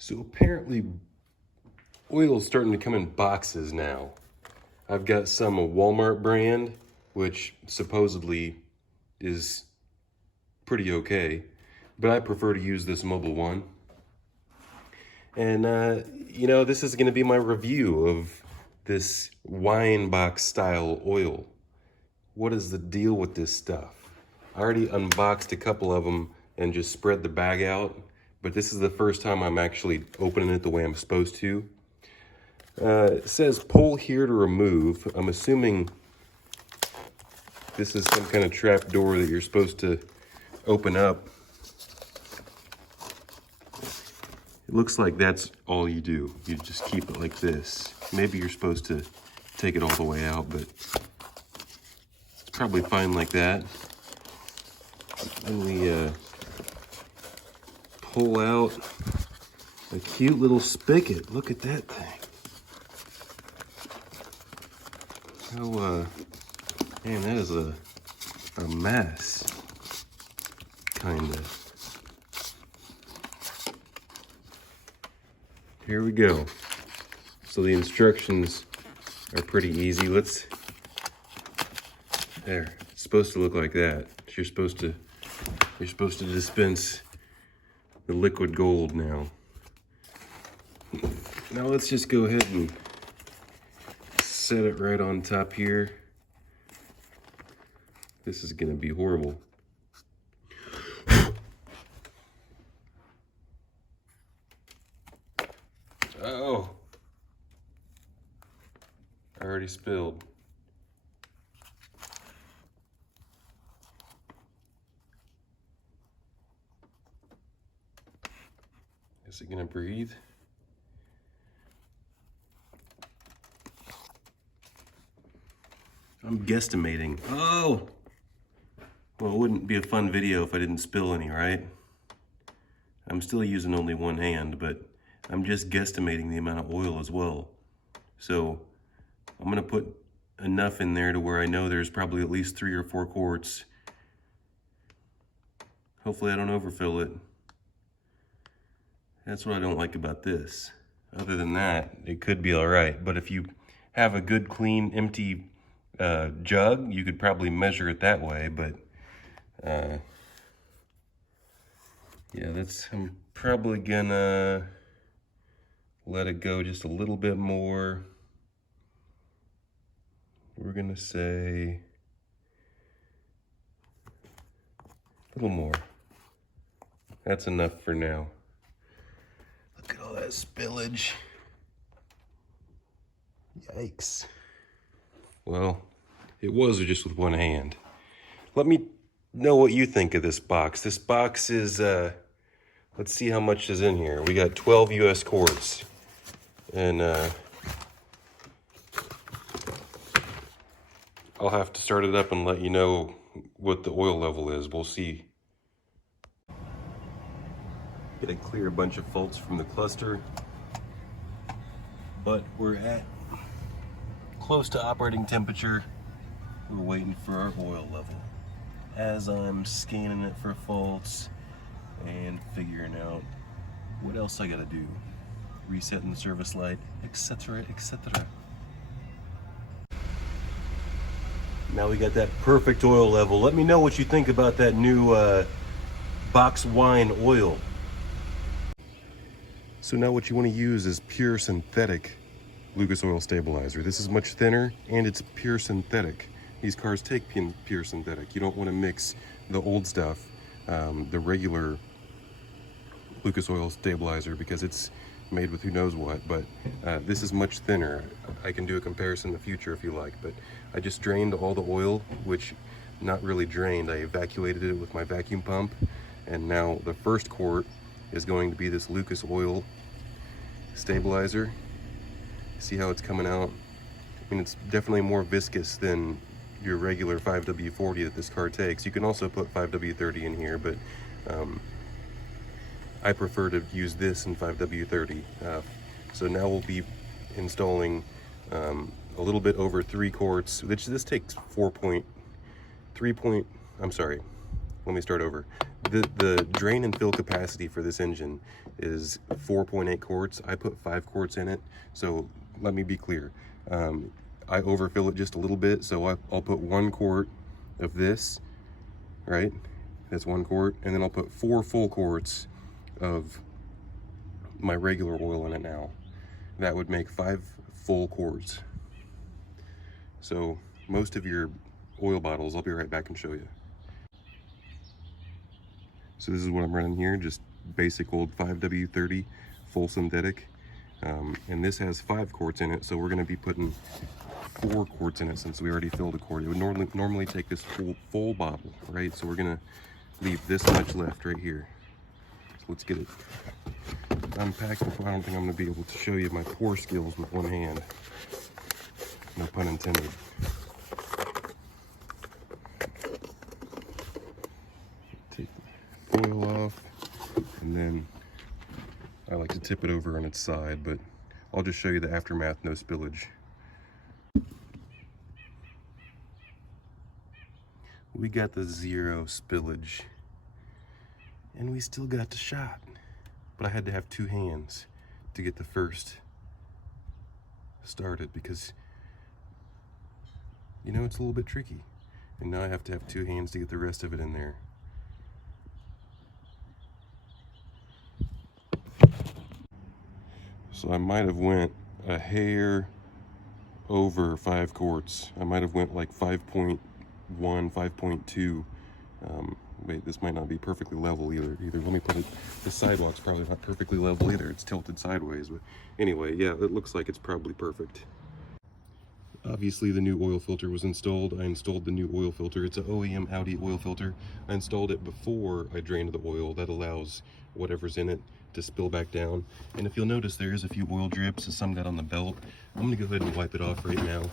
So apparently oil is starting to come in boxes now. I've got some Walmart brand, which supposedly is pretty okay, but I prefer to use this Mobil one. And you know, this is going to be my review of this wine box style oil. What is the deal with this stuff? I already unboxed a couple of them and just spread the bag out, but this is the first time I'm actually opening it the way I'm supposed to. It says pull here to remove. I'm assuming this is some kind of trap door that you're supposed to open up. It looks like that's all you do. You just keep it like this. Maybe you're supposed to take it all the way out, but it's probably fine like that. And we pull out a cute little spigot. Look at that thing. Oh, man, that is a mess, kinda. Here we go. So the instructions are pretty easy. There, it's supposed to look like that. You're supposed to dispense the liquid gold now. Now let's just go ahead and set it right on top here. This is gonna be horrible. Oh, I already spilled. Is it gonna breathe? I'm guesstimating. Oh! Well, it wouldn't be a fun video if I didn't spill any, right? I'm still using only one hand, but I'm just guesstimating the amount of oil as well. So I'm gonna put enough in there to where I know there's probably at least 3 or 4 quarts. Hopefully I don't overfill it. That's what I don't like about this. Other than that, it could be all right. But if you have a good, clean, empty jug, you could probably measure it that way. But yeah, I'm probably gonna let it go just a little bit more. We're gonna say a little more. That's enough for now. Look at all that spillage. Yikes. Well, it was just with one hand. Let me know what you think of this box. This box is, let's see how much is in here. We got 12 US quarts. And I'll have to start it up and let you know what the oil level is. We'll see. Gotta clear a bunch of faults from the cluster. But we're at close to operating temperature. We're waiting for our oil level. As I'm scanning it for faults and figuring out what else I gotta do. Resetting the service light, etc., etc. Now we got that perfect oil level. Let me know what you think about that new box wine oil. So now what you want to use is pure synthetic Lucas oil stabilizer. This is much thinner and it's pure synthetic. These cars take pure synthetic. You don't want to mix the old stuff, the regular Lucas oil stabilizer, because it's made with who knows what, but this is much thinner. I can do a comparison in the future if you like, but I just drained all the oil, which not really drained. I evacuated it with my vacuum pump, and now the first quart is going to be this Lucas oil stabilizer. See how it's coming out? I mean, it's definitely more viscous than your regular 5W40 that this car takes. You can also put 5W30 in here, but I prefer to use this in 5W30. So now we'll be installing a little bit over 3 quarts. This takes 4.3 point, I'm sorry, let me start over. The drain and fill capacity for this engine is 4.8 quarts. I put 5 quarts in it, so let me be clear. I overfill it just a little bit, so I'll put 1 quart of this, right? That's 1 quart, and then I'll put 4 full quarts of my regular oil in it now. That would make 5 full quarts. So most of your oil bottles, I'll be right back and show you. So this is what I'm running here, just basic old 5W30 full synthetic. And this has 5 quarts in it, so we're gonna be putting 4 quarts in it since we already filled a quart. It would normally take this full bottle, right? So we're gonna leave this much left right here. So let's get it unpacked before I don't think I'm gonna be able to show you my pour skills with one hand. No pun intended. Take the oil off, and then I like to tip it over on its side, but I'll just show you the aftermath, no spillage. We got the 0 spillage, and we still got the shot. But I had to have 2 hands to get the first started because, you know, it's a little bit tricky. And now I have to have 2 hands to get the rest of it in there. So I might have went a hair over 5 quarts. I might have went like 5.1, 5.2. Wait, this might not be perfectly level either. Let me put it, the sidewalk's probably not perfectly level either. It's tilted sideways, but anyway, yeah, it looks like it's probably perfect. Obviously the new oil filter was installed. I installed the new oil filter. It's an OEM Audi oil filter. I installed it before I drained the oil. That allows whatever's in it to spill back down. And if you'll notice, there is a few oil drips. Some got on the belt. I'm gonna go ahead and wipe it off right now.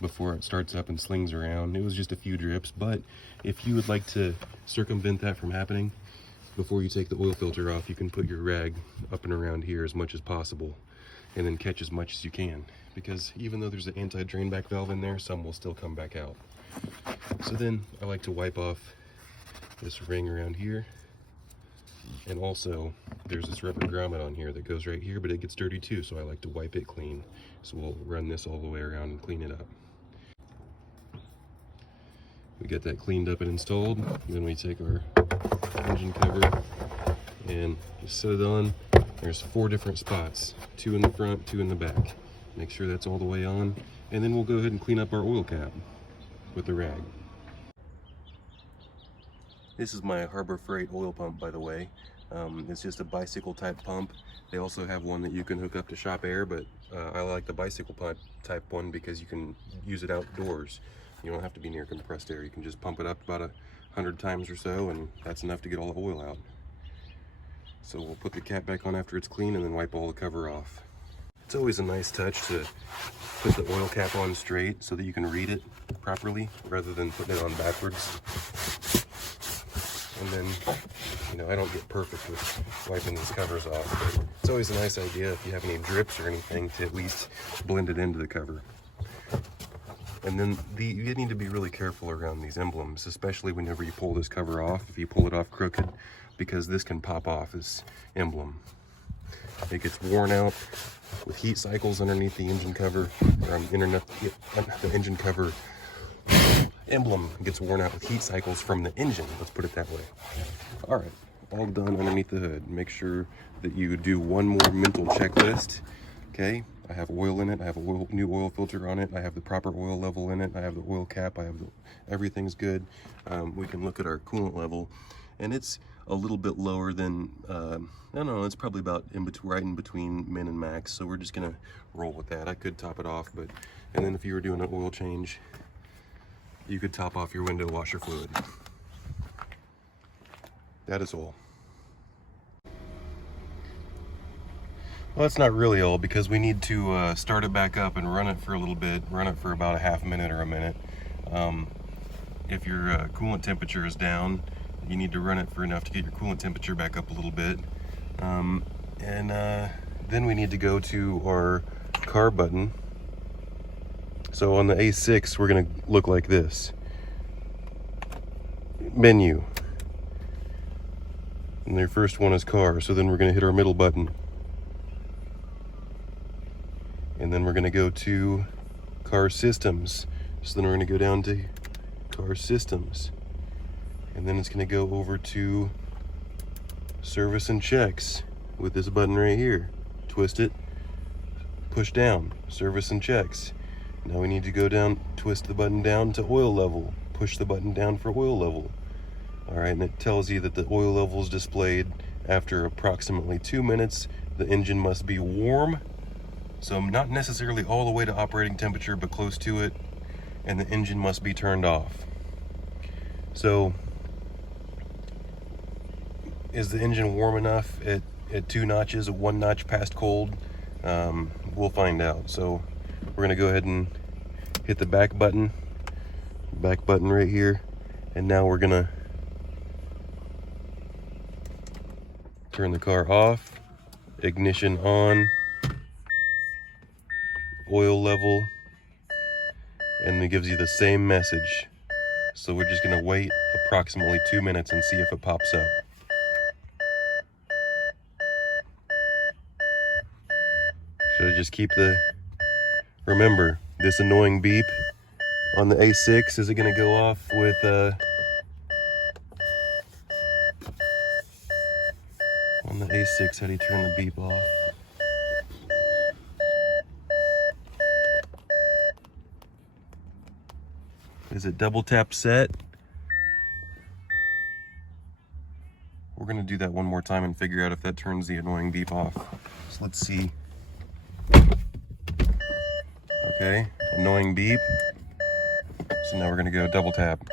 Before it starts up and slings around. It was just a few drips, but if you would like to circumvent that from happening, before you take the oil filter off, you can put your rag up and around here as much as possible and then catch as much as you can, because even though there's an anti-drain back valve in there, some will still come back out. So then I like to wipe off this ring around here, and also there's this rubber grommet on here that goes right here, but it gets dirty too, so I like to wipe it clean. So we'll run this all the way around and clean it up. We get that cleaned up and installed. Then we take our engine cover and just set it on. There's 4 different spots, 2 in the front, 2 in the back. Make sure that's all the way on. And then we'll go ahead and clean up our oil cap with the rag. This is my Harbor Freight oil pump, by the way. It's just a bicycle type pump. They also have one that you can hook up to shop air, but I like the bicycle pump type one because you can use it outdoors. You don't have to be near compressed air. You can just pump it up about 100 times or so, and that's enough to get all the oil out. So we'll put the cap back on after it's clean and then wipe all the cover off. It's always a nice touch to put the oil cap on straight so that you can read it properly rather than putting it on backwards. And then, you know, I don't get perfect with wiping these covers off, but it's always a nice idea if you have any drips or anything to at least blend it into the cover. And then you need to be really careful around these emblems, especially whenever you pull this cover off, if you pull it off crooked, because this can pop off, this emblem. It gets worn out with heat cycles underneath the engine cover, or the engine cover emblem gets worn out with heat cycles from the engine, let's put it that way. All right, all done underneath the hood. Make sure that you do one more mental checklist, okay? I have oil in it, I have a new oil filter on it, I have the proper oil level in it, I have the oil cap, everything's good. We can look at our coolant level, and it's a little bit lower than, I don't know, it's probably about right in between min and max, so we're just gonna roll with that. I could top it off, and then if you were doing an oil change, you could top off your window washer fluid. That is all. Well, that's not really all, because we need to start it back up and run it for a little bit, run it for about a half minute or a minute. If your coolant temperature is down, you need to run it for enough to get your coolant temperature back up a little bit. Then we need to go to our carb button. So on the A6, we're gonna look like this. menu. And their first one is car, so then we're going to hit our middle button. And then we're going to go to car systems. So then we're going to go down to car systems. And then it's going to go over to service and checks with this button right here. Twist it, push down, service and checks. Now we need to go down, twist the button down to oil level, push the button down for oil level. All right, and it tells you that the oil level is displayed after approximately 2 minutes. The engine must be warm, so not necessarily all the way to operating temperature, but close to it, and the engine must be turned off. So, is the engine warm enough at 2 notches, 1 notch past cold? We'll find out. So, we're gonna go ahead and hit the back button right here, and now we're gonna turn the car off, ignition on, oil level, and it gives you the same message. So we're just gonna wait approximately 2 minutes and see if it pops up. Should I just keep remember, this annoying beep on the A6, is it gonna go off with on the A6, how do you turn the beep off? Is it double tap set? We're gonna do that one more time and figure out if that turns the annoying beep off. So let's see. Okay, annoying beep. So now we're gonna go double tap.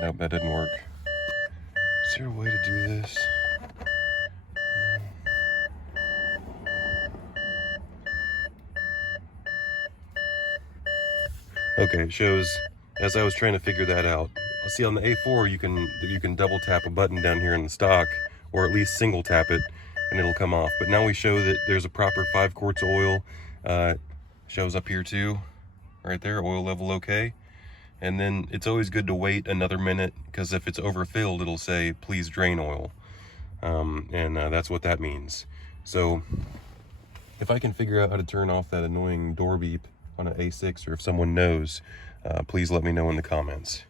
Nope, that didn't work. Is there a way to do this? Okay, it shows, as I was trying to figure that out. See, on the A4 you can double tap a button down here in the stock, or at least single tap it, and it'll come off. But now we show that there's a proper 5 quarts of oil. Shows up here too, right there, oil level okay. And then it's always good to wait another minute, because if it's overfilled, it'll say please drain oil, and that's what that means. So if I can figure out how to turn off that annoying door beep on an A6, or if someone knows, please let me know in the comments.